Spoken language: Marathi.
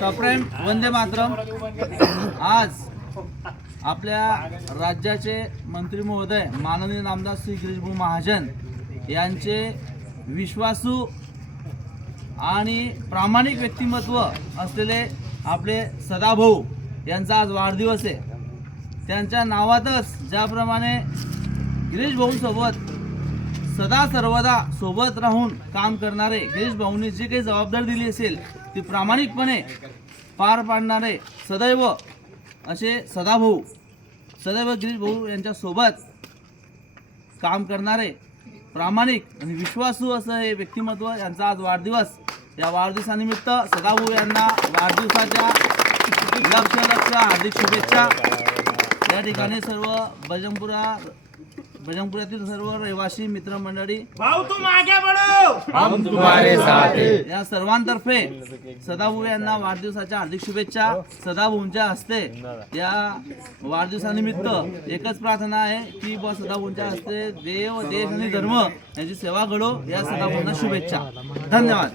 सप्रेम वंदे मातरम। आज आपल्या राज्याचे मंत्री महोदय माननीय नामदार श्री गिरीश भाऊ महाजन यांचे विश्वासू आणि प्रामाणिक व्यक्तिमत्व असलेले आपले सदाभाऊ यांचा आज वाढदिवस आहे। त्यांच्या नावातच ज्याप्रमाणे गिरीश भाऊ सोबत सदा सर्वदा सोबत राहून काम करणारे, गिरीश भाऊंनी जी काही जबाबदारी दिली असेल ती प्रामाणिकपणे पार पाडणारे सदैव असे सदाभाऊ, सदैव गिरीश भाऊ यांच्या सोबत काम करणारे प्रामाणिक आणि विश्वासू असं हे व्यक्तिमत्व यांचा आज वाढदिवस। या वाढदिवसानिमित्त सदाभाऊ यांना वाढदिवसाच्या लक्ष हार्दिक शुभेच्छा। या ठिकाणी सर्व बजरंगपुरातील सर्व रहिवासी मित्रमंडळी, भाऊ तुम आगे बढ़ो हम तुम्हारे साथ हैं। या सर्वांतर्फे सदाभाऊ यांना वाढदिवसाच्या हार्दिक शुभेच्छा। सदाभाऊंच्या हस्ते या वाढदिवसानिमित्त एकच प्रार्थना आहे की सदाभाऊंच्या हस्ते देव, देश आणि धर्म यांची सेवा घडो। या सदाभाऊंना शुभेच्छा। धन्यवाद।